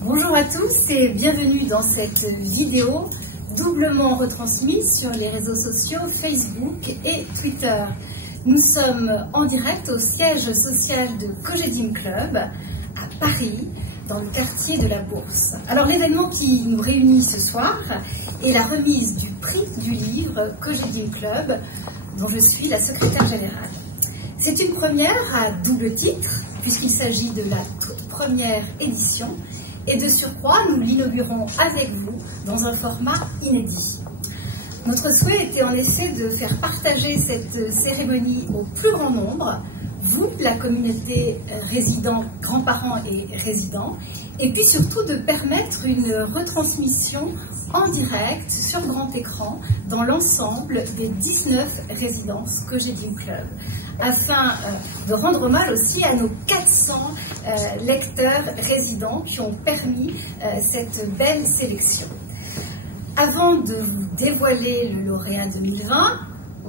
Bonjour à tous et bienvenue dans cette vidéo doublement retransmise sur les réseaux sociaux Facebook et Twitter. Nous sommes en direct au siège social de Cogedim Club à Paris, dans le quartier de la Bourse. Alors l'événement qui nous réunit ce soir est la remise du prix du livre Cogedim Club, dont je suis la secrétaire générale. C'est une première à double titre, puisqu'il s'agit de la toute première édition, et de surcroît, nous l'inaugurons avec vous dans un format inédit. Notre souhait était en effet de faire partager cette cérémonie au plus grand nombre, vous, la communauté résidents, grands-parents et résidents, et puis surtout de permettre une retransmission en direct sur grand écran dans l'ensemble des 19 résidences Cogedim Club, afin de rendre hommage aussi à nos 400 lecteurs résidents qui ont permis cette belle sélection. Avant de vous dévoiler le lauréat 2020,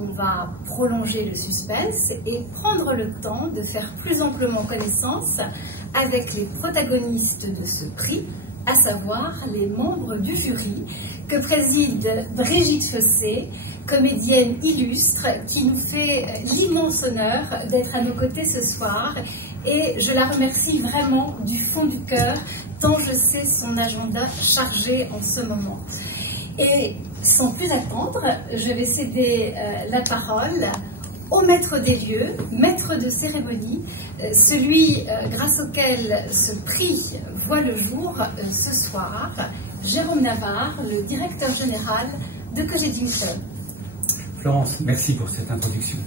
on va prolonger le suspense et prendre le temps de faire plus amplement connaissance avec les protagonistes de ce prix, à savoir les membres du jury que préside Brigitte Fossé, comédienne illustre qui nous fait l'immense honneur d'être à nos côtés ce soir, et je la remercie vraiment du fond du cœur tant je sais son agenda chargé en ce moment. Et sans plus attendre, je vais céder la parole au maître des lieux, maître de cérémonie, celui grâce auquel ce prix voit le jour ce soir, Jérôme Navarre, le directeur général de Cogedim Club. Florence, merci pour cette introduction.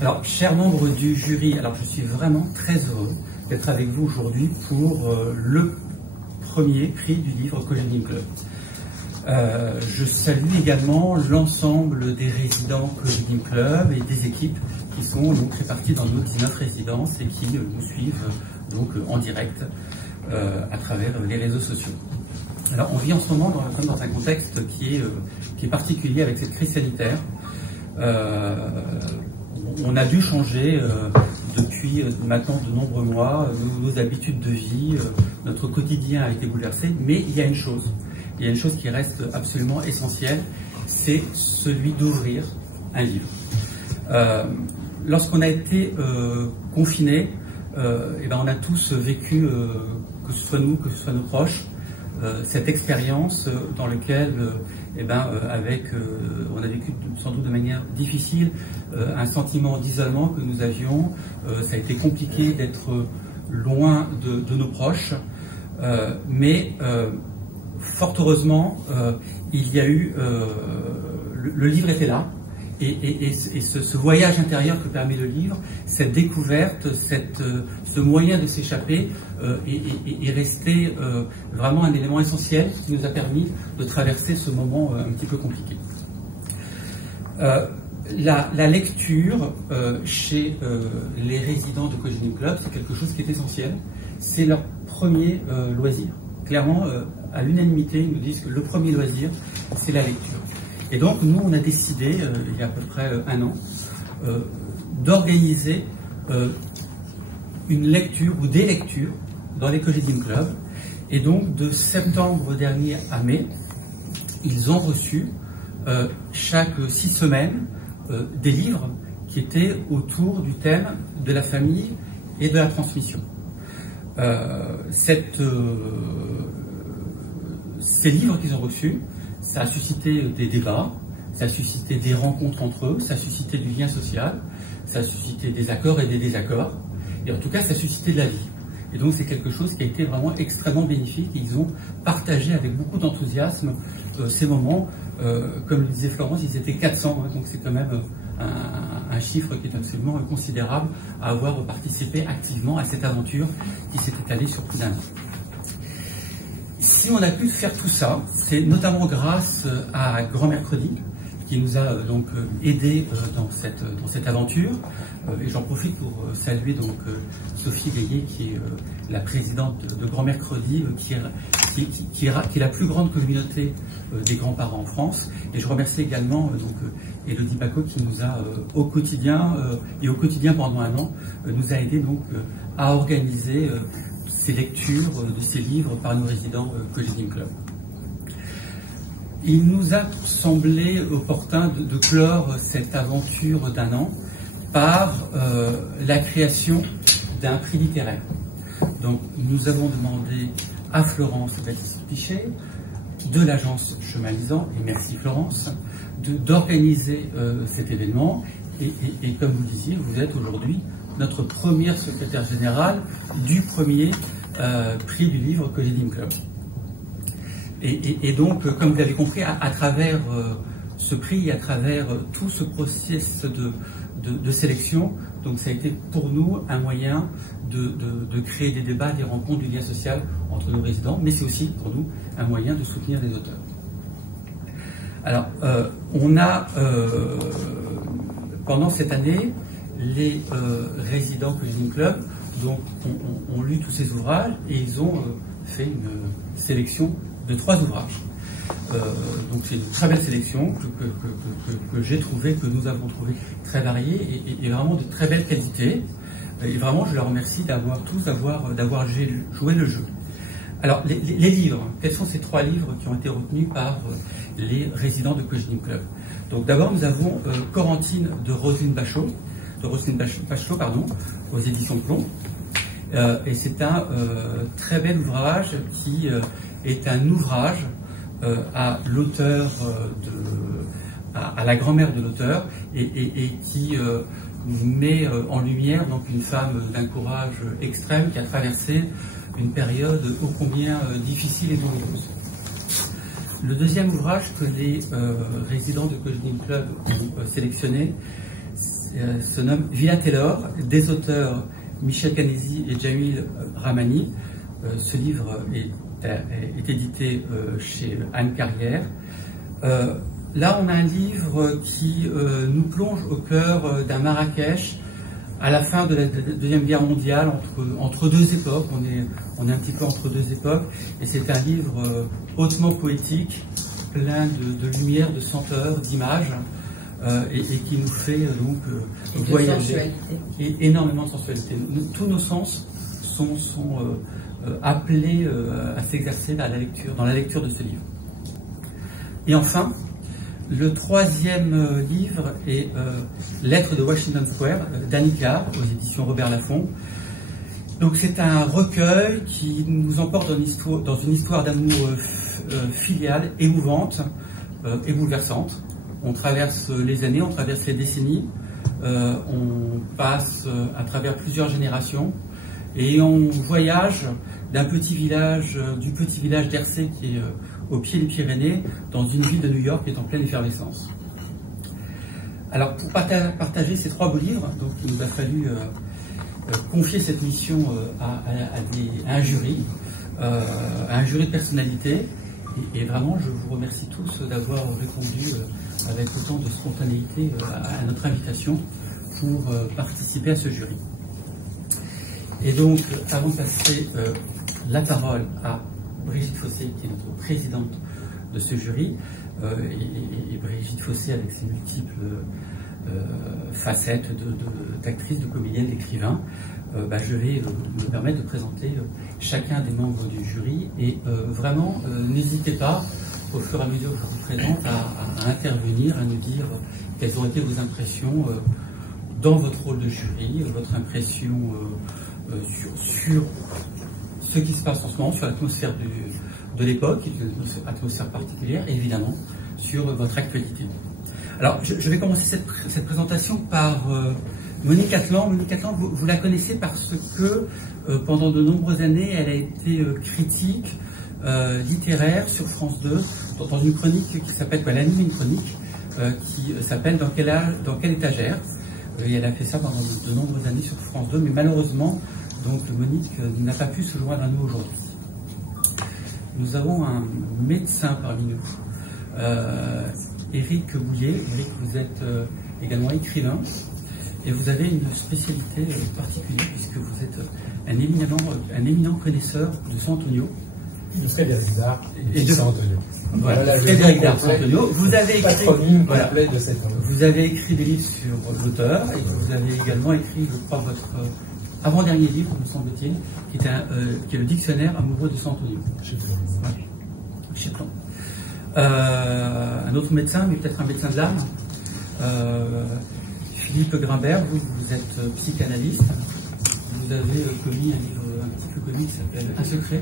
Alors, chers membres du jury, alors je suis vraiment très heureux d'être avec vous aujourd'hui pour le premier prix du livre Cogedim Club. Je salue également l'ensemble des résidents Cogedim Club et des équipes qui sont donc réparties dans nos 19 résidences et qui nous suivent donc en direct à travers les réseaux sociaux. Alors on vit en ce moment dans un contexte qui est particulier avec cette crise sanitaire. On a dû changer depuis maintenant de nombreux mois nos habitudes de vie, notre quotidien a été bouleversé, mais il y a une chose qui reste absolument essentielle, c'est celui d'ouvrir un livre. Lorsqu'on a été confinés, on a tous vécu, que ce soit nous, que ce soit nos proches, cette expérience dans laquelle on a vécu sans doute de manière difficile un sentiment d'isolement que nous avions. Ça a été compliqué d'être loin de nos proches, mais fort heureusement, il y a eu le livre était là, et ce voyage intérieur que permet le livre, cette découverte, ce moyen de s'échapper est resté vraiment un élément essentiel qui nous a permis de traverser ce moment un petit peu compliqué. La lecture chez les résidents de Cogedim Club, c'est quelque chose qui est essentiel, c'est leur premier loisir. Clairement, à l'unanimité, ils nous disent que le premier loisir, c'est la lecture. Et donc, nous, on a décidé, il y a à peu près un an, d'organiser une lecture ou des lectures dans les Cogedim Club. Et donc, de septembre dernier à mai, ils ont reçu chaque 6 semaines des livres qui étaient autour du thème de la famille et de la transmission. Ces livres qu'ils ont reçus, ça a suscité des débats, ça a suscité des rencontres entre eux, ça a suscité du lien social, ça a suscité des accords et des désaccords, et en tout cas ça a suscité de la vie. Et donc c'est quelque chose qui a été vraiment extrêmement bénéfique, et ils ont partagé avec beaucoup d'enthousiasme ces moments. Comme le disait Florence, ils étaient 400, donc c'est quand même un chiffre qui est absolument considérable à avoir participé activement à cette aventure qui s'est étalée sur plus d'un an. Si on a pu faire tout ça, c'est notamment grâce à Grand Mercredi, qui nous a donc aidés dans cette aventure. Et j'en profite pour saluer donc Sophie Veillé, qui est la présidente de Grand Mercredi, qui est la plus grande communauté des grands-parents en France. Et je remercie également donc Elodie Bacot, qui nous a au quotidien pendant un an, nous a aidé donc à organiser ces lectures, de ces livres par nos résidents Cogedim Club. Il nous a semblé opportun de clore cette aventure d'un an par la création d'un prix littéraire. Donc nous avons demandé à Florence Baptiste-Pichet de l'agence Chemin Lisant, et merci Florence, d'organiser cet événement. Et comme vous le disiez, vous êtes aujourd'hui notre première secrétaire générale du premier prix du livre Cogedim Club. Et donc, comme vous l'avez compris, à travers ce prix, à travers tout ce processus de sélection, donc ça a été pour nous un moyen de créer des débats, des rencontres, du lien social entre nos résidents, mais c'est aussi pour nous un moyen de soutenir les auteurs. Alors, on a, pendant cette année, les résidents Cogedim Club donc, ont lu tous ces ouvrages et ils ont fait une sélection de 3 ouvrages. Donc c'est une très belle sélection que j'ai trouvé, que nous avons trouvé très variée et vraiment de très belle qualité. Et vraiment, je leur remercie d'avoir joué le jeu. Alors, les livres, quels sont ces 3 livres qui ont été retenus par les résidents de Cogedim Club? Donc d'abord, nous avons Corentine de Roselyne Bachelot, aux éditions Plomb. Et c'est un très bel ouvrage qui est un ouvrage à l'auteur, à la grand-mère de l'auteur, et qui met en lumière donc une femme d'un courage extrême qui a traversé une période ô combien difficile et douloureuse. Le deuxième ouvrage que les résidents de Cogedim Club ont sélectionné se nomme Villa Taylor, des auteurs Michel Canesi et Jamil Rahmani. Ce livre est édité chez Anne Carrière. Là, on a un livre qui nous plonge au cœur d'un Marrakech à la fin de la Deuxième Guerre mondiale, entre 2 époques. On est un petit peu entre 2 époques. Et c'est un livre hautement poétique, plein de lumière, de senteurs, d'images, et qui nous fait donc voyager. Et énormément de sensualité. Tous nos sens sont appelés à s'exercer dans la lecture de ce livre. Et enfin, le 3e livre est Lettres de Washington Square d'Annie Clare aux éditions Robert Laffont. Donc c'est un recueil qui nous emporte dans une histoire d'amour filiale, émouvante et bouleversante. On traverse les années, on traverse les décennies, on passe à travers plusieurs générations et on voyage du petit village d'Hersey qui est au pied des Pyrénées, dans une ville de New York qui est en pleine effervescence. Alors, pour partager ces 3 beaux livres, donc, il nous a fallu confier cette mission à un jury de personnalités. Et vraiment, je vous remercie tous d'avoir répondu avec autant de spontanéité à notre invitation pour participer à ce jury. Et donc, avant de passer la parole à Brigitte Fossé, qui est notre présidente de ce jury, et Brigitte Fossé avec ses multiples facettes d'actrice, de comédienne, d'écrivain, je vais me permettre de présenter chacun des membres du jury. Et vraiment, n'hésitez pas, au fur et à mesure que je vous présente, à intervenir, à nous dire quelles ont été vos impressions dans votre rôle de jury, votre impression sur ce qui se passe en ce moment, sur l'atmosphère de l'époque, une atmosphère particulière, et évidemment sur votre actualité. Alors, je vais commencer cette présentation par Monique Atlan. Monique Atlan, vous la connaissez parce que pendant de nombreuses années, elle a été critique littéraire sur France 2, dans une chronique qui s'appelle, elle anime une chronique qui s'appelle Dans quelle étagère, et elle a fait ça pendant de nombreuses années sur France 2, mais malheureusement, donc Monique n'a pas pu se joindre à nous aujourd'hui. Nous avons un médecin parmi nous, Éric Bouillet. Éric, vous êtes également écrivain et vous avez une spécialité particulière puisque vous êtes un éminent connaisseur de San Antonio. De Frédéric Dard et de San Antonio. Voilà, Frédéric Dard, San Antonio. Vous avez écrit, de cette vous avez écrit des livres sur l'auteur et vous avez également écrit, je crois, votre avant-dernier livre, me semble-t-il, qui est le dictionnaire amoureux de San Antonio. Chez Plon. Un autre médecin, mais peut-être un médecin de l'âme, Philippe Grimbert, vous êtes psychanalyste. Vous avez commis un livre un petit peu connu qui s'appelle Un secret,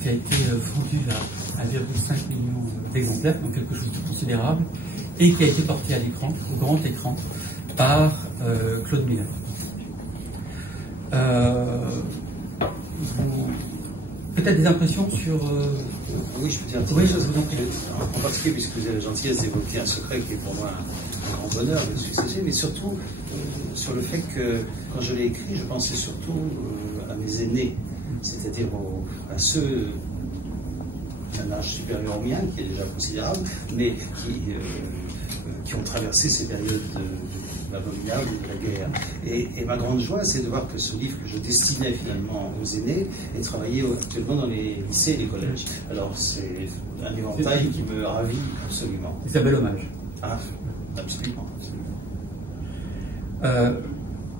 qui a été vendu à 1,5 million d'exemplaires, donc quelque chose de considérable, et qui a été porté à l'écran, au grand écran, par Claude Miller. Peut-être des impressions sur... Oui, je peux dire un petit peu. En particulier, puisque vous avez la gentillesse d'évoquer Un secret, qui est pour moi un grand bonheur de succéder, mais surtout sur le fait que, quand je l'ai écrit, je pensais surtout à mes aînés, c'est-à-dire à ceux d'un âge supérieur au mien, qui est déjà considérable, mais qui ont traversé ces périodes abominables de la guerre. Et ma grande joie, c'est de voir que ce livre que je destinais finalement aux aînés est travaillé actuellement dans les lycées et les collèges. Alors c'est un éventail qui me ravit absolument. C'est un bel hommage. Ah, absolument.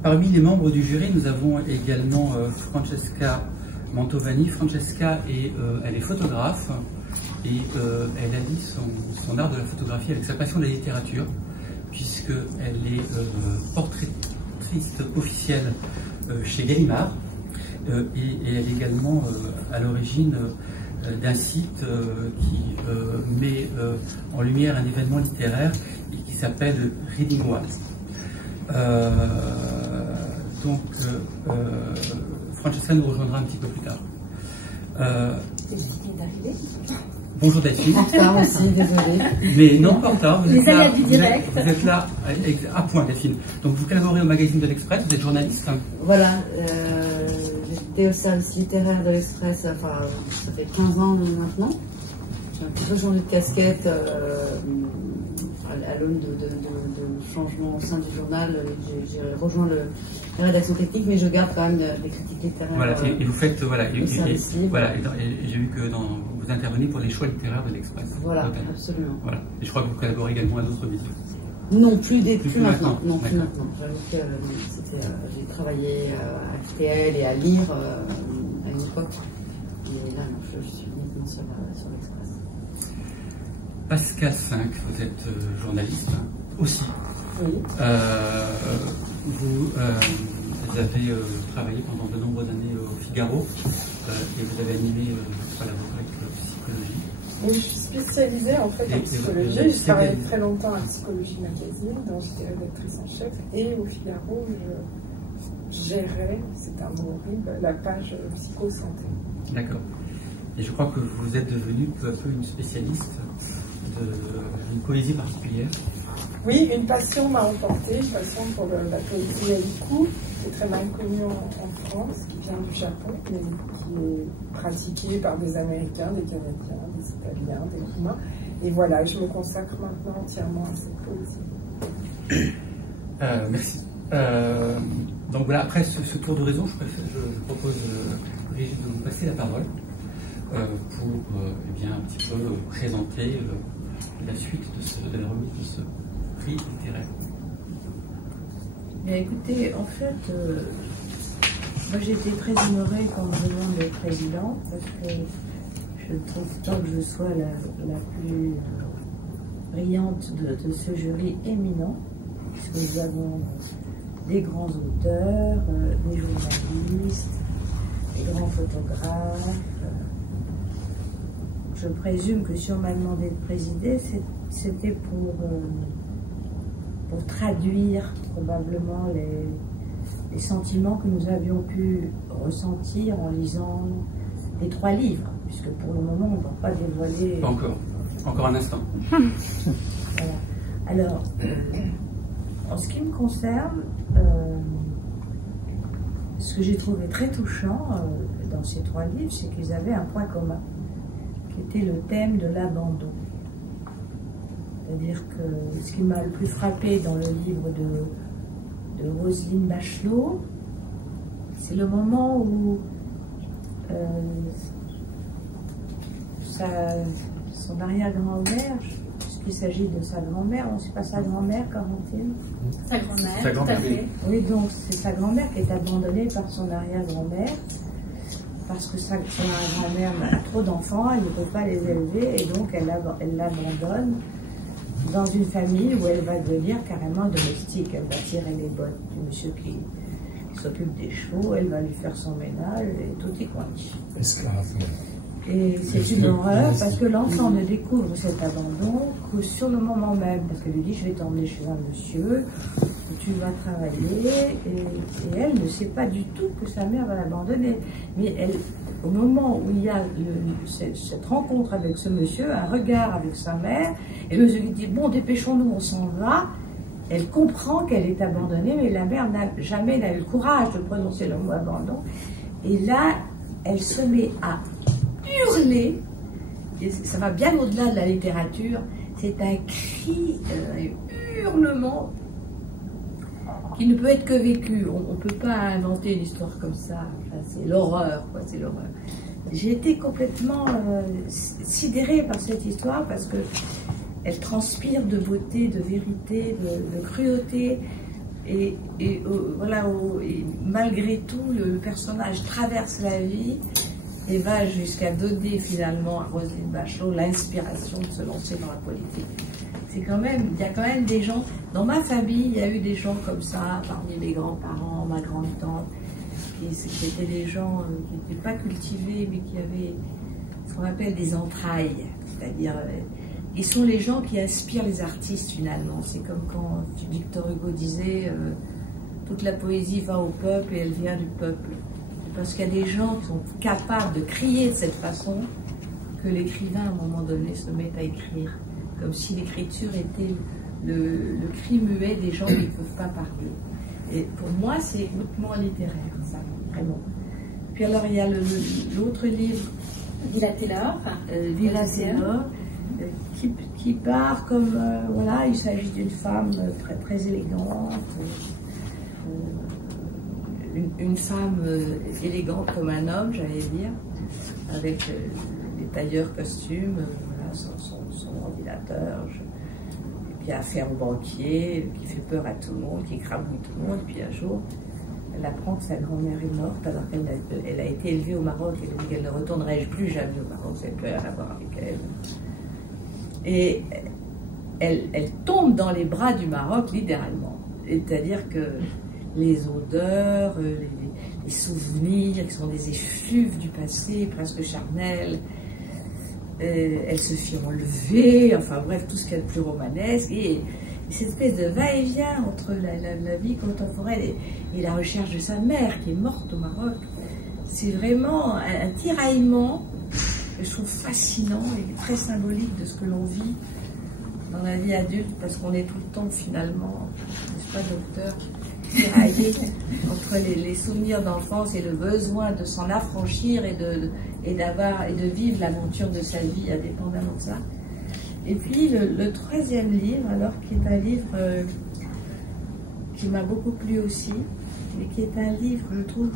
Parmi les membres du jury, nous avons également Francesca Mantovani. Francesca, elle est photographe et elle allie son art de la photographie avec sa passion de la littérature, puisqu'elle est portraitiste officielle chez Gallimard et elle est également à l'origine d'un site qui met en lumière un événement littéraire qui s'appelle Reading Wise. Donc, Francesca nous rejoindra un petit peu plus tard. Bonjour Delphine. En retard aussi, désolé. Mais non, pas en retard. Vous êtes là à point, Delphine. Donc vous collaborez au magazine de l'Express, vous êtes journaliste. Voilà, j'étais au service littéraire de l'Express, enfin, ça fait 15 ans maintenant. J'ai un petit peu changé de casquette à l'aune de changements au sein du journal. J'ai rejoint la rédaction technique, mais je garde quand même des critiques littéraires. Voilà, et vous faites, voilà, et j'ai vu que vous intervenez pour les choix littéraires de l'Express. Voilà, absolument. Voilà. Et je crois que vous collaborez également à d'autres médias. Non, plus maintenant. Non, plus maintenant. J'avoue que j'ai travaillé à RTL et à Lire à une époque. Et là, non, je suis uniquement sur l'Express. Pascal 5, vous êtes journaliste aussi. Oui. Vous avez travaillé pendant de nombreuses années au Figaro et vous avez animé la rubrique psychologie. Oui, je suis spécialisée en fait en psychologie. J'ai travaillé très longtemps à Psychologie Magazine, dont j'étais rédactrice en chef, et au Figaro, je gérais, c'est un mot horrible, la page psycho-santé. D'accord. Et je crois que vous êtes devenue peu à peu une spécialiste d'une poésie particulière. Oui, une passion m'a emporté, une passion pour la poésie haïku, qui est très mal connue en France, qui vient du Japon, mais qui est pratiquée par des Américains, des Canadiens, des Italiens, des Roumains. Et voilà, je me consacre maintenant entièrement à cette poésie. Merci. Donc voilà, après ce tour de raison, je propose, Brigitte, de vous passer la parole pour eh bien, un petit peu présenter la suite de la remise de ce prix littéraire. Bien, écoutez, en fait, moi j'étais très honorée quand je demande d'être présidente, parce que je trouve pas que je sois la plus brillante de ce jury éminent, puisque nous avons des grands auteurs, des journalistes, des grands photographes. Je présume que si on m'a demandé de présider, c'était pour traduire probablement les sentiments que nous avions pu ressentir en lisant les 3 livres, puisque pour le moment on ne va pas dévoiler... Pas encore un instant. Voilà. Alors, en ce qui me concerne, ce que j'ai trouvé très touchant dans ces 3 livres, c'est qu'ils avaient un point commun, qui était le thème de l'abandon. C'est-à-dire que ce qui m'a le plus frappé dans le livre de Roselyne Bachelot, c'est le moment où son arrière-grand-mère, qu'il s'agit de sa grand-mère. On ne sait pas sa grand-mère, Corentine. Sa grand-mère, Sa grand-mère. tout à fait. Oui, donc c'est sa grand-mère qui est abandonnée par son arrière-grand-mère. Parce que son arrière-grand-mère a trop d'enfants, elle ne peut pas les élever, et donc elle l'abandonne dans une famille où elle va devenir carrément domestique. Elle va tirer les bottes du monsieur qui s'occupe des chevaux, elle va lui faire son ménage, et tout est quanti. Esclave. Et c'est une horreur parce que l'enfant ne découvre cet abandon que sur le moment même, parce qu'elle lui dit je vais t'emmener chez un monsieur où tu vas travailler, et elle ne sait pas du tout que sa mère va l'abandonner. Mais elle, au moment où il y a cette rencontre avec ce monsieur, un regard avec sa mère, et le monsieur lui dit bon dépêchons-nous, on s'en va, elle comprend qu'elle est abandonnée, mais la mère n'a jamais eu le courage de prononcer le mot abandon, et là elle se met à hurler, et ça va bien au-delà de la littérature, c'est un cri, un hurlement qui ne peut être que vécu. On ne peut pas inventer une histoire comme ça, enfin, c'est l'horreur, quoi, c'est l'horreur. J'ai été complètement sidérée par cette histoire parce que elle transpire de beauté, de vérité, de cruauté, et voilà, et malgré tout, le personnage traverse la vie et va jusqu'à donner finalement à Roselyne Bachelot l'inspiration de se lancer dans la politique. C'est quand même, il y a quand même des gens, dans ma famille, il y a eu des gens comme ça, parmi mes grands-parents, ma grande-tante, qui étaient des gens qui n'étaient pas cultivés, mais qui avaient ce qu'on appelle des entrailles, c'est-à-dire, ils sont les gens qui inspirent les artistes finalement. C'est comme quand Victor Hugo disait toute la poésie va au peuple et elle vient du peuple. Parce qu'il y a des gens qui sont capables de crier de cette façon que l'écrivain, à un moment donné, se met à écrire. Comme si l'écriture était le cri muet des gens qui ne peuvent pas parler. Et pour moi, c'est hautement littéraire, ça, vraiment. Puis alors, il y a l'autre livre, Villa Taylor, Villa Taylor, qui part comme, voilà, il s'agit d'une femme très, très élégante, une femme élégante comme un homme, j'allais dire, avec des tailleurs costumes, voilà, son ordinateur, et puis affaire au banquier, qui fait peur à tout le monde, qui crabouille tout le monde, et puis un jour, elle apprend que sa grand-mère est morte alors qu'elle a été élevée au Maroc, et elle dit qu'elle ne retournerait plus jamais au Maroc, ça n'a plus rien à voir avec elle. Et elle tombe dans les bras du Maroc, littéralement. C'est-à-dire que les odeurs, les souvenirs, qui sont des effluves du passé, presque charnels, elle se fit enlever, enfin bref, tout ce qu'il y a de plus romanesque, et cette espèce de va-et-vient entre la vie contemporaine et la recherche de sa mère, qui est morte au Maroc. C'est vraiment un tiraillement que je trouve fascinant et très symbolique de ce que l'on vit dans la vie adulte, parce qu'on est tout le temps finalement, n'est-ce pas docteur, tiraillé entre les souvenirs d'enfance et le besoin de s'en affranchir et de vivre l'aventure de sa vie indépendamment de ça. Et puis le troisième livre, alors, qui est un livre qui m'a beaucoup plu aussi, mais qui est un livre, je trouve,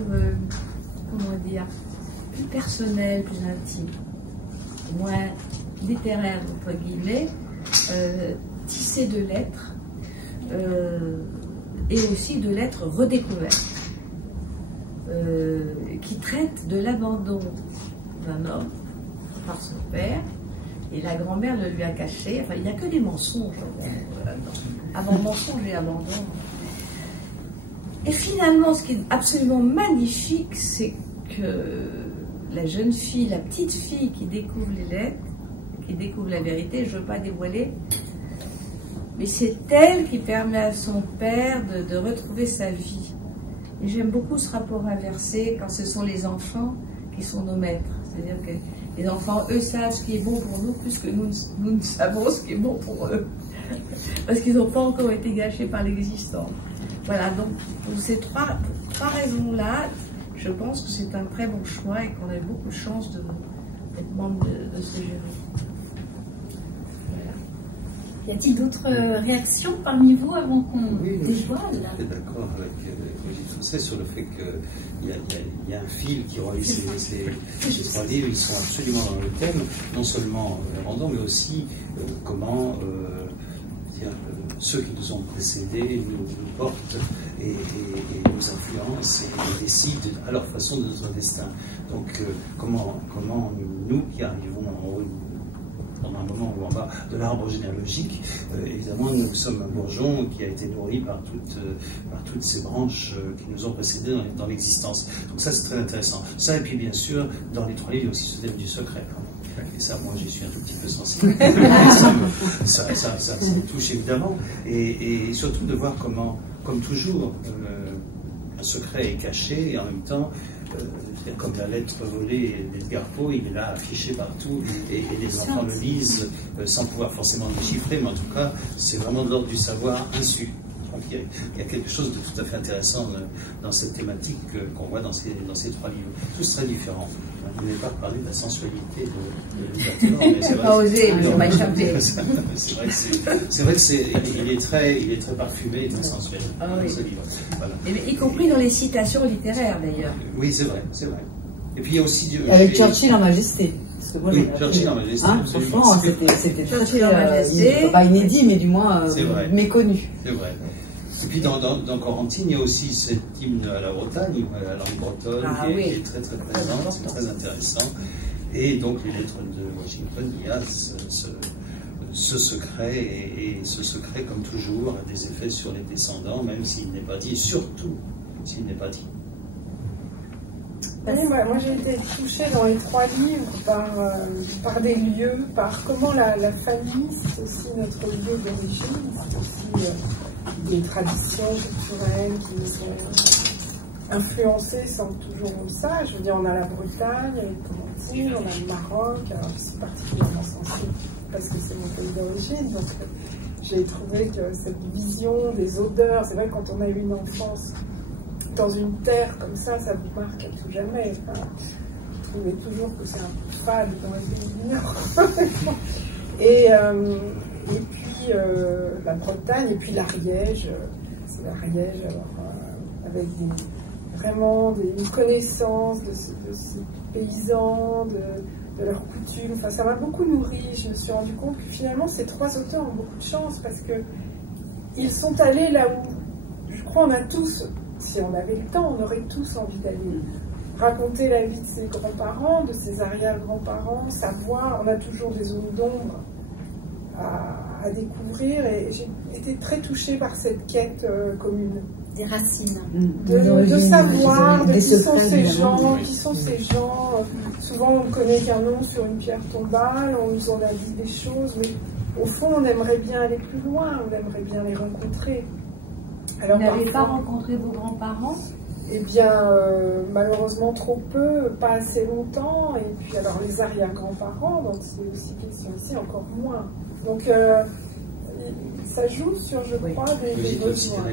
comment dire, plus personnel, plus intime, moins littéraire, entre guillemets, tissé de lettres, et aussi de lettres redécouvertes, qui traite de l'abandon d'un homme par son père, et la grand-mère le lui a caché. Enfin, il n'y a que des mensonges avant mensonge et abandon. Et finalement, ce qui est absolument magnifique, c'est que la jeune fille, la petite fille qui découvre les lettres, qui découvre la vérité, je ne veux pas dévoiler, mais c'est elle qui permet à son père de retrouver sa vie. Et j'aime beaucoup ce rapport inversé quand ce sont les enfants qui sont nos maîtres. C'est-à-dire que les enfants, eux, savent ce qui est bon pour nous plus que nous savons ce qui est bon pour eux. Parce qu'ils n'ont pas encore été gâchés par l'existence. Voilà, donc pour ces trois raisons-là, je pense que c'est un très bon choix et qu'on a eu beaucoup de chance d'être membre de ce jury. Voilà. Y a-t-il d'autres réactions parmi vous avant qu'on dévoile? Je suis d'accord avec Brigitte Fossé sur le fait qu'il y a un fil qui relie ces trois livres. Ils sont absolument dans le thème, non seulement Randon, mais aussi comment ceux qui nous ont précédés nous portent et nous influencent et décident à leur façon de notre destin. Donc comment nous qui arrivons en haut, pendant un moment ou en bas de l'arbre généalogique, évidemment nous sommes un bourgeon qui a été nourri par toutes ces branches qui nous ont précédés dans l'existence. Donc ça c'est très intéressant. Ça, et puis bien sûr dans les trois livres il y a aussi ce thème du secret. Et ça, moi, j'y suis un tout petit peu sensible. ça me touche évidemment. Et surtout de voir comment, comme toujours, un secret est caché et en même temps, comme la lettre volée d'Edgar Poe, il est là affiché partout et les enfants le lisent sans pouvoir forcément le déchiffrer, mais en tout cas, c'est vraiment de l'ordre du savoir insu. Donc il y a quelque chose de tout à fait intéressant dans cette thématique qu'on voit dans ces trois livres. Tous très différents. Je n'ai pas parlé de la sensualité de Berthelot, mais c'est vrai. Pas osé, mais on va échapper. C'est vrai qu'il est très parfumé et très sensuel dans ce livre. Voilà. Y compris dans les citations littéraires d'ailleurs. Oui, c'est vrai. Et puis il y a aussi avec Churchill en Majesté. Oui, Churchill en Majesté. Franchement, c'était Churchill en Majesté. Pas inédit, mais du moins méconnu. C'est vrai. Et puis dans Corentine, il y a aussi cet hymne à la Bretagne, à la langue bretonne, qui est très très présent, c'est très intéressant. Et donc les lettres de Washington, il y a ce secret, et ce secret, comme toujours, a des effets sur les descendants, même s'il n'est pas dit, surtout s'il n'est pas dit. Oui, moi j'ai été touchée dans les trois livres par des lieux, par comment la famille, c'est aussi notre lieu d'origine, c'est aussi des traditions culturelles qui nous sont influencées sans toujours ça. Je veux dire, on a la Bretagne, il y a les Corentines, on a le Maroc, alors je suis particulièrement sensible parce que c'est mon pays d'origine, donc j'ai trouvé que cette vision des odeurs, c'est vrai que quand on a eu une enfance dans une terre comme ça vous marque à tout jamais. Enfin, je trouvais toujours que c'est un peu fade dans les pays du Nord. Et puis la Bretagne, et puis l'Ariège, c'est l'Ariège, avec vraiment une connaissance de ces paysans, de leurs coutumes. Enfin, ça m'a beaucoup nourri. Je me suis rendu compte que finalement, ces trois auteurs ont beaucoup de chance parce qu'ils sont allés là où, je crois, on a tous, si on avait le temps, on aurait tous envie d'aller raconter la vie de ses grands-parents, de ses arrière-grands-parents, savoir. On a toujours des zones d'ombre à découvrir, et j'ai été très touchée par cette quête commune. Des racines. De savoir de qui sont ces gens. Souvent on ne connaît qu'un nom sur une pierre tombale, on nous en a dit des choses, mais au fond on aimerait bien aller plus loin, on aimerait bien les rencontrer. Alors, vous n'avez pas rencontré vos grands-parents? Eh bien, malheureusement trop peu, pas assez longtemps, et puis alors les arrière-grands-parents, donc c'est aussi question aussi, encore moins. Donc ça joue sur, je crois, des besoins.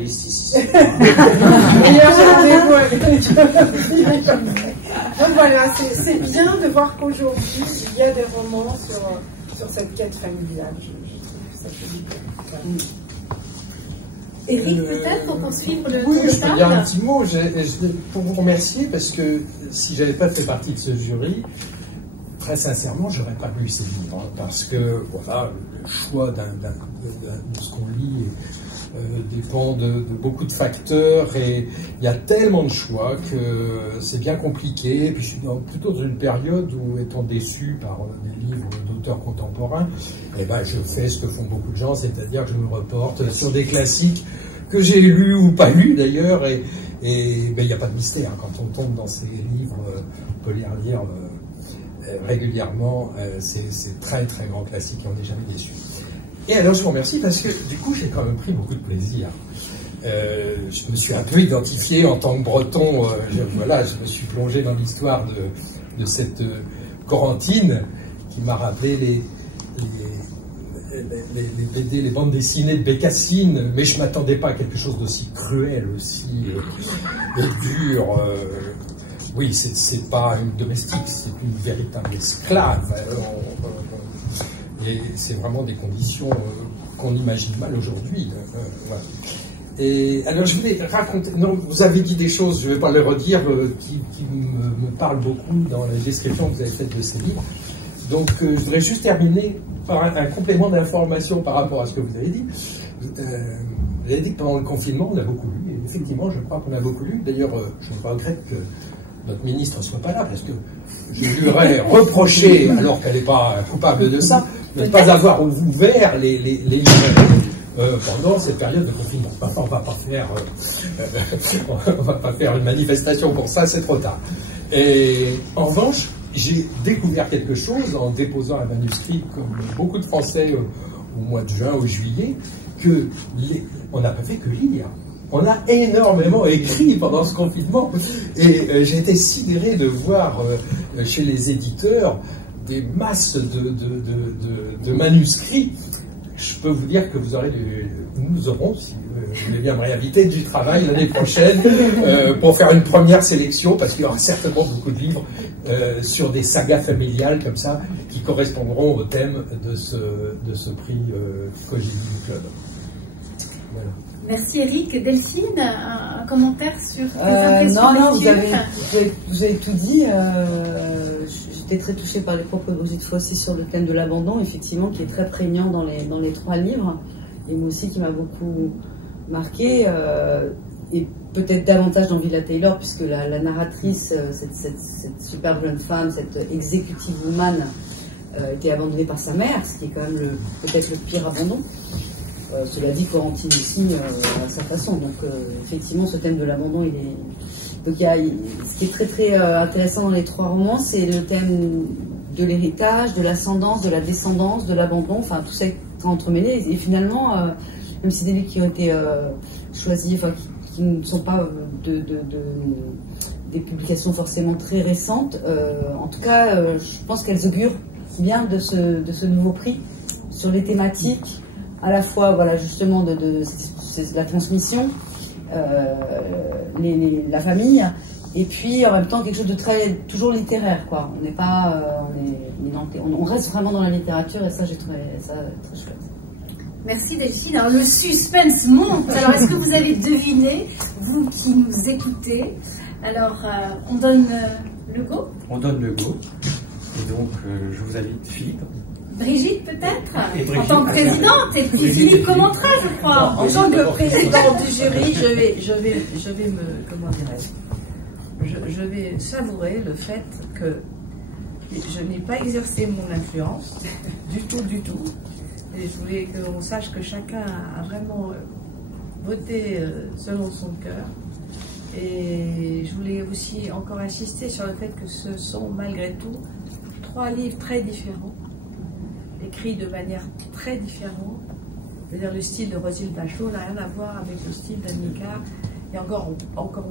Donc voilà, c'est bien de voir qu'aujourd'hui, il y a des romans sur cette quête familiale. Je trouve que ça fait du bien. Éric, peut-être, pour poursuivre le Oui, je peux dire un petit mot pour vous remercier, parce que si je n'avais pas fait partie de ce jury, très sincèrement, je n'aurais pas lu ces livres, parce que voilà, le choix de ce qu'on lit dépend de beaucoup de facteurs, et il y a tellement de choix que c'est bien compliqué. Et puis je suis plutôt dans une période où, étant déçu par des livres d'auteurs contemporains, eh ben, je fais ce que font beaucoup de gens, c'est-à-dire que je me reporte sur des classiques que j'ai lus ou pas lus d'ailleurs, et ben, il n'y a pas de mystère. Quand on tombe dans ces livres, on peut les relire régulièrement, c'est très très grand classique et on n'est jamais déçu. Et alors je vous remercie parce que du coup j'ai quand même pris beaucoup de plaisir. Je me suis un peu identifié en tant que breton, je me suis plongé dans l'histoire de cette Corentine qui m'a rappelé les BD, les bandes dessinées de Bécassine, mais je ne m'attendais pas à quelque chose d'aussi cruel, aussi dur. Oui, c'est pas une domestique, c'est une véritable esclave. Et c'est vraiment des conditions qu'on imagine mal aujourd'hui. Voilà. Et alors je voulais raconter, non, vous avez dit des choses, je ne vais pas les redire, qui me parlent beaucoup dans la description que vous avez faite de ces livres. Donc je voudrais juste terminer par un complément d'information par rapport à ce que vous avez dit. Vous avez dit que pendant le confinement, on a beaucoup lu, et effectivement, je crois qu'on a beaucoup lu. D'ailleurs, je regrette que notre ministre ne soit pas là, parce que je lui aurais reproché, alors qu'elle n'est pas coupable de ça, de ne pas avoir ouvert les librairies pendant cette période de confinement. Enfin, on va pas faire une manifestation pour ça, c'est trop tard. Et en revanche, j'ai découvert quelque chose en déposant un manuscrit, comme beaucoup de Français au mois de juin ou juillet, que on n'a pas fait que lire. On a énormément écrit pendant ce confinement. Et j'ai été sidéré de voir chez les éditeurs des masses de manuscrits. Je peux vous dire que nous aurons, si vous voulez bien me réinviter, du travail l'année prochaine pour faire une première sélection, parce qu'il y aura certainement beaucoup de livres sur des sagas familiales comme ça, qui correspondront au thème de ce prix Kojiki Club. Voilà. Merci Eric. Delphine, un commentaire sur tes impressions? Non, vous avez tout dit. J'étais très touchée par les propos de Brigitte Fossy sur le thème de l'abandon, effectivement, qui est très prégnant dans les 3 livres, et moi aussi qui m'a beaucoup marqué, et peut-être davantage dans Villa Taylor, puisque la narratrice, cette superbe jeune femme, cette executive woman, était abandonnée par sa mère, ce qui est quand même peut-être le pire abandon. Cela dit, Corentine aussi à sa façon. Donc, effectivement, ce thème de l'abandon, il est. Donc, ce qui est très très intéressant dans les 3 romans, c'est le thème de l'héritage, de l'ascendance, de la descendance, de l'abandon. Enfin, tout ça est entremêlé. Et finalement, même si des livres qui ont été choisis, enfin, qui ne sont pas des publications forcément très récentes, en tout cas, je pense qu'elles augurent bien de ce nouveau prix sur les thématiques. À la fois, voilà, justement, de la transmission, la famille, et puis en même temps quelque chose de toujours littéraire, quoi. On n'est pas, on reste vraiment dans la littérature, et ça, j'ai trouvé ça très chouette. Merci Delphine. Alors le suspense monte. Alors est-ce que vous avez deviné, vous qui nous écoutez? Alors on donne le go. On donne le go. Et donc je vous invite, Philippe. Brigitte, peut-être, en tant que présidente, et puis Philippe commentera, je crois. En tant que présidente du jury, je vais me, comment dirais-je, je vais savourer le fait que je n'ai pas exercé mon influence, du tout. Et je voulais qu'on sache que chacun a vraiment voté selon son cœur. Et je voulais aussi encore insister sur le fait que ce sont malgré tout 3 livres très différents, écrit de manière très différente. C'est-à-dire le style de Roselyne Bachelot n'a rien à voir avec le style d'Anne Nicard, et encore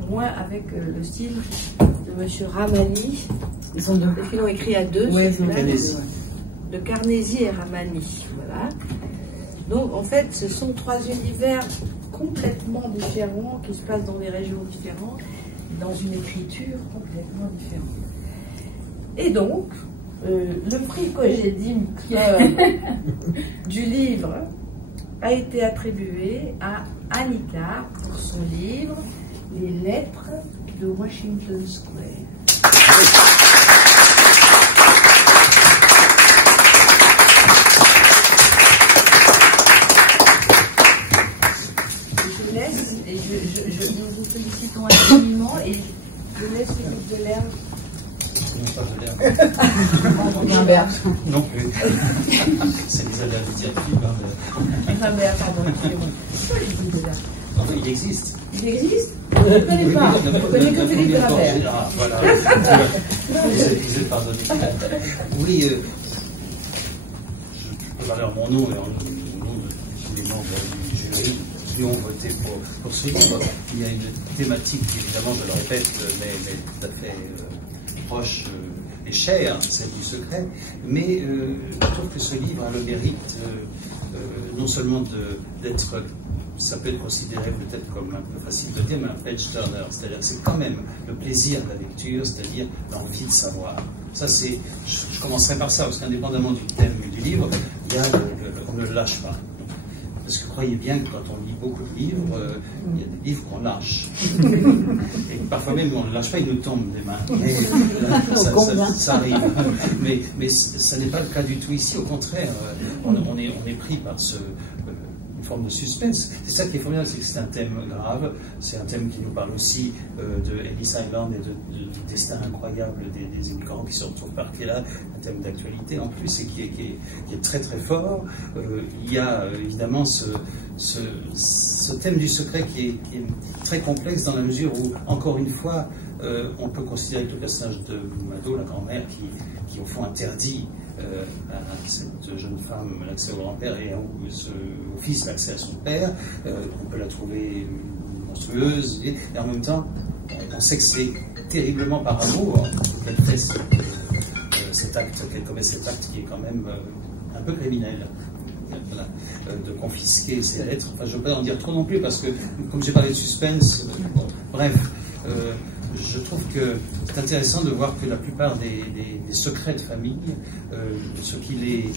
moins avec le style de M. Ramani. Ils sont deux. Ils l'ont écrit à 2, ouais, de Carnésie et Ramani. Voilà. Donc en fait, ce sont 3 univers complètement différents, qui se passent dans des régions différentes, dans une écriture complètement différente. Et donc, le prix Kojiki du livre a été attribué à Anne Nicard pour son livre Les lettres de Washington Square. Je vous laisse, et nous vous félicitons infiniment, et je laisse Philippe Delerme. Non plus. C'est les aléas du directif. Pardon, excusez-moi. Non, il existe. Il existe? On ne connaît pas. On ne connaît que Philippe Delerme. Ah, voilà. Vous êtes pardonné. Oui, je peux parler en mon nom et en nom de tous les membres du jury qui ont voté pour ce livre. Il y a une thématique, évidemment, je le répète, mais tout à fait proche et chère, celle du secret, mais je trouve que ce livre a le mérite non seulement d'être, ça peut être considéré peut-être comme un peu facile de dire, mais un page-turner, c'est-à-dire que c'est quand même le plaisir de la lecture, c'est-à-dire l'envie de savoir. Ça, c'est, je commencerai par ça, parce qu'indépendamment du thème du livre, il y a on ne le lâche pas. Parce que croyez bien que quand on lit beaucoup de livres, il y a des livres qu'on lâche. Et parfois même, on ne lâche pas, ils nous tombent des mains. Mais, ça arrive. Mais ça n'est pas le cas du tout ici. Au contraire, on est pris par une forme de suspense. C'est ça qui est formidable, c'est que c'est un thème grave. C'est un thème qui nous parle aussi de Ellis Island et du destin incroyable des immigrants qui se retrouvent parqués là. Un thème d'actualité en plus et qui est très très fort. Il y a évidemment ce thème du secret qui est très complexe dans la mesure où, encore une fois, on peut considérer que le personnage de Mado, la grand-mère, qui au fond interdit à cette jeune femme l'accès au grand-père et au fils l'accès à son père, on peut la trouver monstrueuse et en même temps on sait que c'est terriblement par amour qu'elle fait cet acte, qu'elle commet cet acte qui est quand même un peu criminel. Voilà, de confisquer ces lettres. Enfin, je ne veux pas en dire trop non plus parce que, comme j'ai parlé de suspense, bon, bref, je trouve que c'est intéressant de voir que la plupart des secrets de famille, ce qui les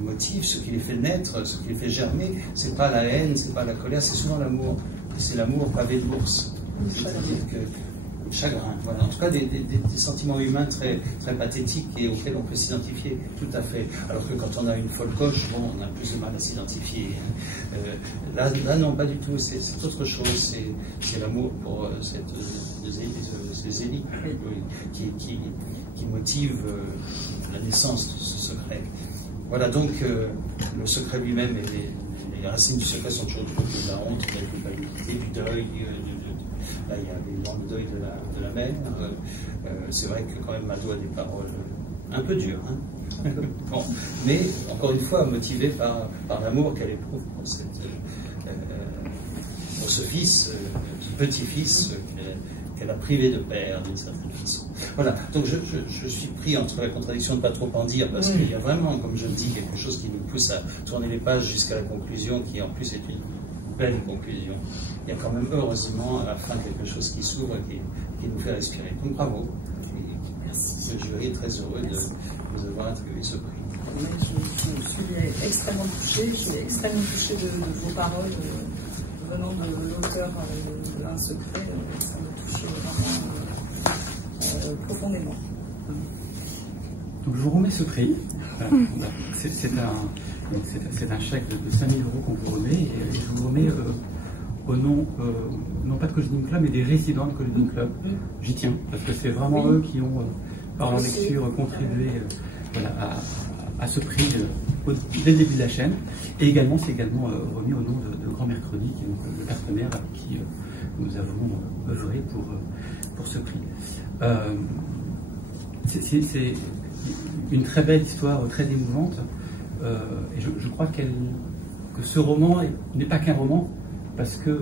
motive, ce qui les fait naître, ce qui les fait germer, c'est pas la haine, c'est pas la colère, c'est souvent l'amour. C'est l'amour pavé de bourse. C'est-à-dire que le chagrin, voilà. En tout cas des sentiments humains très, très pathétiques et auxquels on peut s'identifier tout à fait. Alors que quand on a une folle coche, bon, on a plus de mal à s'identifier. Là, non, pas du tout. C'est autre chose. C'est l'amour pour ces Zélie qui motive la naissance de ce secret. Voilà, donc le secret lui-même et les racines du secret sont toujours de la honte, de la culpabilité, du deuil. Là, il y a évidemment le deuil de la mère. C'est vrai que quand même Mado a des paroles un peu dures. Hein. Bon. Mais, encore une fois, motivée par l'amour qu'elle éprouve pour ce fils, ce petit-fils qu'elle a privé de père d'une certaine façon. Voilà, donc je suis pris entre la contradiction de ne pas trop en dire, parce qu'il y a vraiment, comme je le dis, quelque chose qui nous pousse à tourner les pages jusqu'à la conclusion, qui en plus est une belle conclusion. Il y a quand même heureusement à la fin quelque chose qui s'ouvre et qui nous fait respirer. Donc bravo. Merci. Le jury est très heureux de vous avoir attribué ce prix. Je suis extrêmement touchée, je suis extrêmement touchée de vos paroles venant de l'auteur d'un secret. Ça me touche vraiment profondément. Donc je vous remets ce prix. C'est un chèque de 5 000 € qu'on vous remet, et je vous remets au nom, non pas de Cogendim Club, mais des résidents de Cogendim Club. J'y tiens, parce que c'est vraiment eux qui ont, par leur lecture, contribué à ce prix dès le début de la chaîne. Et également, c'est également remis au nom de Grand Mercredi, qui est donc le partenaire avec qui nous avons œuvré pour ce prix. C'est une très belle histoire, très émouvante. Et je crois que ce roman n'est pas qu'un roman, parce qu'il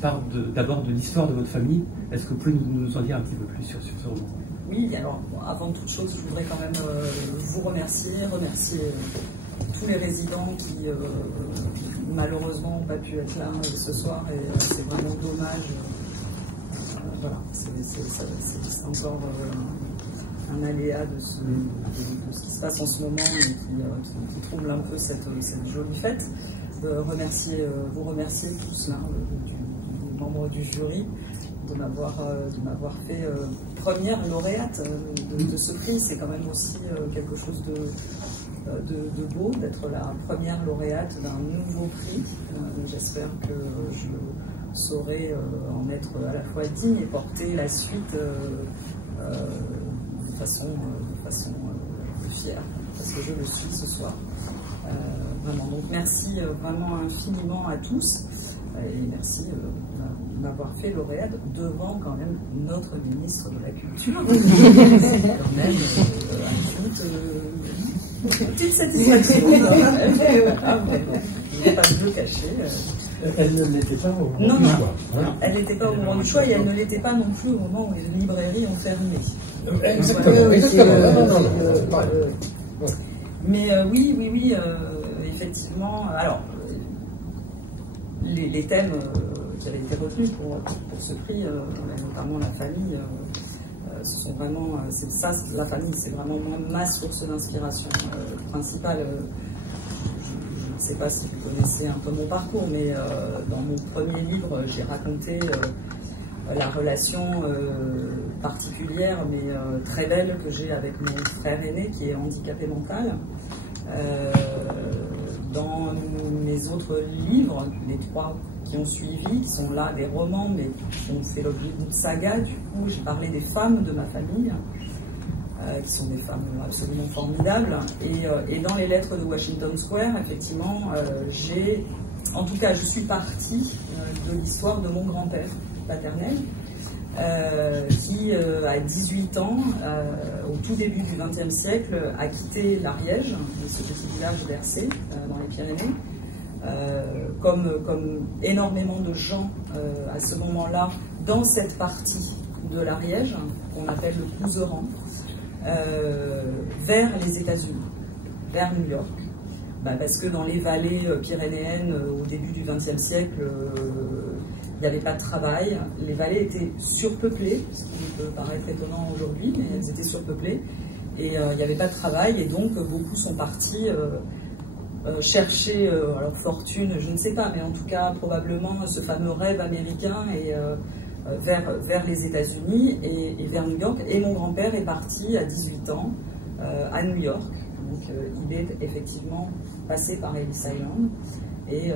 parle d'abord de l'histoire de votre famille. Est-ce que vous pouvez nous en dire un petit peu plus sur ce roman? Oui, alors avant toute chose, je voudrais quand même vous remercier tous les résidents qui malheureusement n'ont pas pu être là ce soir, et c'est vraiment dommage. Voilà, c'est encore un aléa de ce qui se passe en ce moment et qui trouble un peu cette jolie fête. Vous remercier tous là, du membre du jury, de m'avoir fait première lauréate de ce prix. C'est quand même aussi quelque chose de beau d'être la première lauréate d'un nouveau prix. J'espère que je saurai en être à la fois digne et porter la suite de façon fière, parce que je le suis ce soir. Vraiment. Donc merci vraiment infiniment à tous, et merci de m'avoir fait lauréate devant quand même notre ministre de la Culture. C'est quand même une petite satisfaction. Je ne vais pas le cacher. Elle ne l'était pas au moment du choix. Non, elle n'était pas au moment du choix, et elle ne l'était pas non plus au moment où les librairies ont fermé. Exactement. Mais oui, effectivement. Alors, les thèmes qui avaient été retenus pour ce prix, notamment la famille, ce sont vraiment, la famille, c'est vraiment ma source d'inspiration principale. ne sais pas si vous connaissez un peu mon parcours, mais dans mon premier livre, j'ai raconté la relation particulière, mais très belle, que j'ai avec mon frère aîné, qui est handicapé mental. Dans mes autres livres, les 3 qui ont suivi, qui sont là des romans, mais qui ont fait l'objet d'une saga, du coup, j'ai parlé des femmes de ma famille, qui sont des femmes absolument formidables. Et dans les lettres de Washington Square, effectivement, en tout cas, je suis partie de l'histoire de mon grand-père paternel, qui, à 18 ans, au tout début du XXe siècle, a quitté l'Ariège, ce petit village d'Hercé, dans les Pyrénées, comme énormément de gens à ce moment-là, dans cette partie de l'Ariège, qu'on appelle le Couserans, vers les États-Unis, vers New York. Parce que dans les vallées pyrénéennes, au début du XXe siècle, il n'y avait pas de travail, les vallées étaient surpeuplées, ce qui peut paraître étonnant aujourd'hui, mais elles étaient surpeuplées, et il n'y avait pas de travail, et donc beaucoup sont partis chercher leur fortune, je ne sais pas, mais en tout cas probablement ce fameux rêve américain et vers les États-Unis et vers New York. Et mon grand-père est parti à 18 ans à New York. Donc il est effectivement passé par Ellis Island et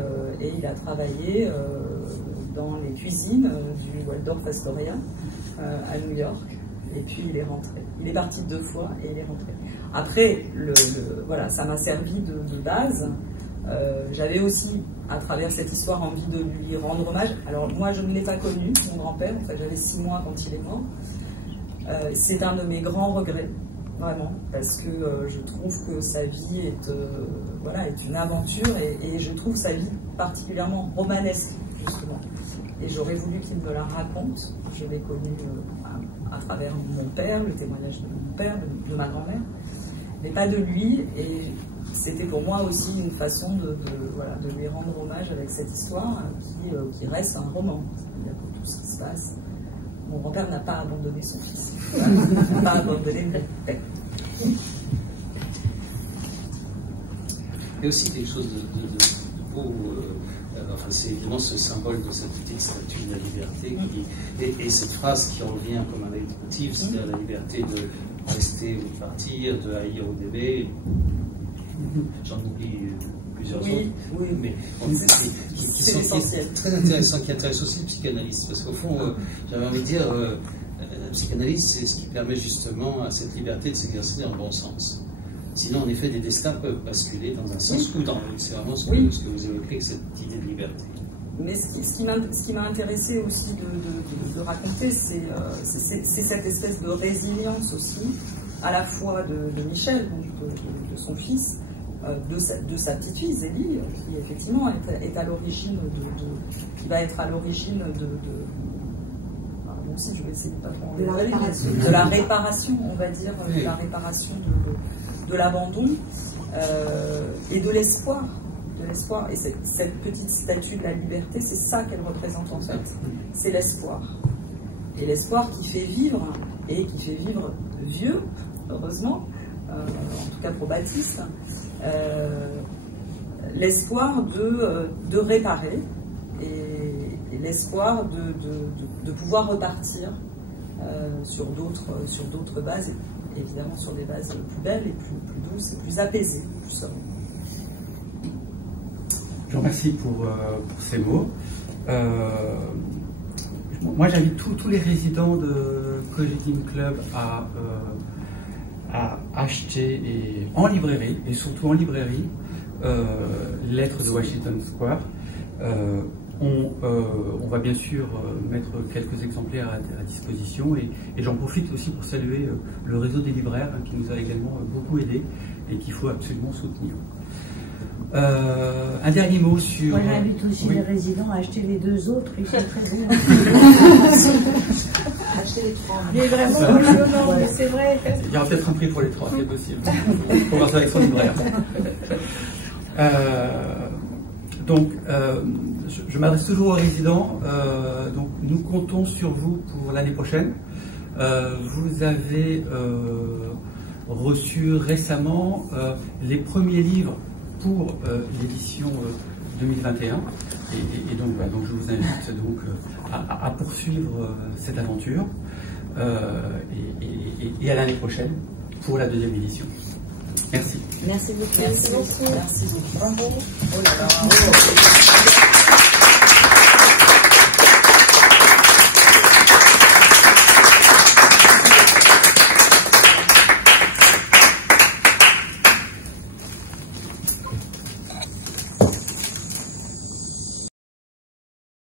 il a travaillé dans les cuisines du Waldorf Astoria à New York. Et puis il est rentré. Il est parti 2 fois et il est rentré. Après, voilà, ça m'a servi de base. J'avais aussi, à travers cette histoire, envie de lui rendre hommage. Alors moi, je ne l'ai pas connu, mon grand-père. En fait, j'avais 6 mois quand il est mort. C'est un de mes grands regrets, vraiment, parce que je trouve que sa vie est une aventure et je trouve sa vie particulièrement romanesque, justement. Et j'aurais voulu qu'il me la raconte. Je l'ai connu à travers mon père, le témoignage de mon père, de ma grand-mère, mais pas de lui. Et c'était pour moi aussi une façon de lui rendre hommage avec cette histoire qui reste un roman. C'est-à-dire que tout ce qui se passe, mon grand-père n'a pas abandonné son fils, n'a pas abandonné le père. Il y a aussi quelque chose de beau. Enfin, c'est évidemment ce symbole de cette petite statue de la liberté et cette phrase qui revient comme un leitmotiv, c'est-à-dire la liberté de rester ou de partir, de haïr ou d'aimer. J'en oublie plusieurs autres. Oui, mais c'est essentiel. Très intéressant, qui intéresse aussi le psychanalyste, parce qu'au fond, j'avais envie de dire, la psychanalyse, c'est ce qui permet justement à cette liberté de s'exercer dans le bon sens. Sinon, en effet, des destins peuvent basculer dans un sens ou dans l'autre. C'est vraiment ce que vous évoquez, cette idée de liberté. Mais ce qui m'a intéressé aussi de raconter, c'est cette espèce de résilience aussi, à la fois de Michel, donc de son fils, de sa petite fille, Zélie, qui effectivement est à l'origine qui va être à l'origine bon, si je vais essayer de pas trop de la réparation, on va dire, de la réparation de l'abandon et de l'espoir. Et cette petite statue de la liberté, c'est ça qu'elle représente en fait. C'est l'espoir. Et l'espoir qui fait vivre, et qui fait vivre vieux, heureusement, en tout cas pour Baptiste, l'espoir de réparer et l'espoir de pouvoir repartir sur d'autres bases, et évidemment sur des bases plus belles et plus douces et plus apaisées, plus sereines. Je vous remercie pour ces mots. Moi, j'invite tous les résidents de Cogedim Club à acheter en librairie, et surtout en librairie, Lettres de Washington Square. On va bien sûr mettre quelques exemplaires à disposition, et j'en profite aussi pour saluer le réseau des libraires qui nous a également beaucoup aidés et qu'il faut absolument soutenir. Un dernier mot sur... Moi, j'invite aussi les résidents à acheter les 2 autres, ils sont très bons. Acheter les 3. Mais vraiment passionnant, mais c'est vrai. Il y aura peut-être un prix pour les 3, c'est possible. Pour voir ça avec son libraire. Donc, je m'adresse toujours aux résidents. Donc, nous comptons sur vous pour l'année prochaine. Vous avez reçu récemment les premiers livres pour l'édition 2021. Et donc, voilà, donc je vous invite donc à poursuivre cette aventure et à l'année prochaine pour la deuxième édition. Merci. Merci beaucoup. Merci beaucoup. Merci beaucoup. Bravo. Oh là là.